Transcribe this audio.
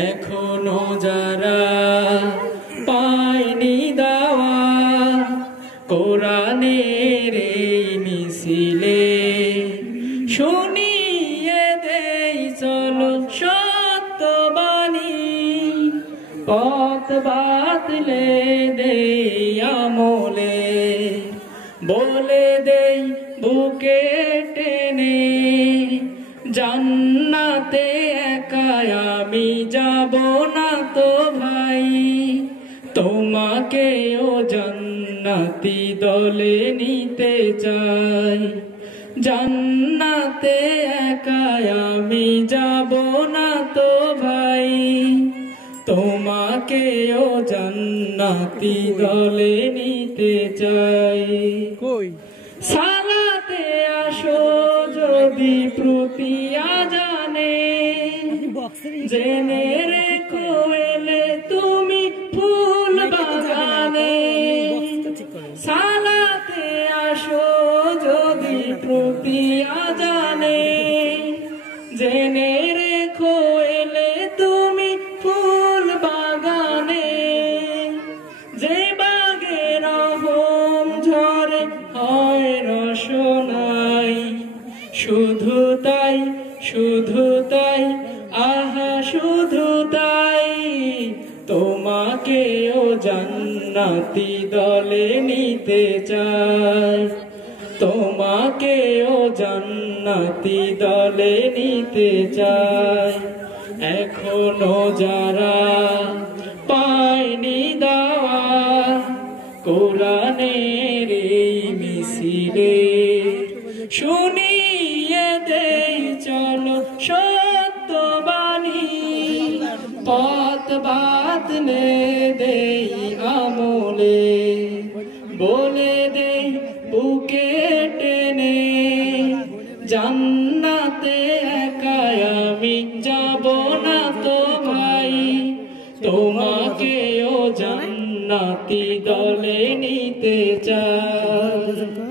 এখনো যারা পায়নি দাওয়া কোরআনের এই মিছিলে শুনিয়ে দেই চলো সত্যবাণী পথ বাতলে দেই আমলে বলে দেই বুকে টেনে জান্নাতে একা আমি যাব না তো ভাই তোমাকেও জান্নাতি দলে নিতে চাই জান্নাতে একা আমি যাব না তো ভাই তোমাকেও জান্নাতি দলে নিতে চাই সালাতে আসো যদি প্রতি আজানে জেনে রেখো এলে তুমি ফুল বাগানে সালাতে আসো যদি প্রতি আজানে জেনে রেখো এলে তুমি ফুল বাগানে যে বাগে রহম ঝরে হয় রসনাই শুধু তাই আহা শুধু তাই তোমাকেও জান্নাতি দলে নিতে চাই তোমাকেও জান্নাতি দলে নিতে চাই এখনো যারা পায়নি দাওয়া কোরআনের এই মিছিলে শুনিয়ে দেই চলো সত্যবাণী পথ বাতলে দেই আমলে বলে দেই বুকে টেনে জান্নাতে একা আমি যাব না তো ভাই তোমাকেও জান্নাতি দলে নিতে চাই।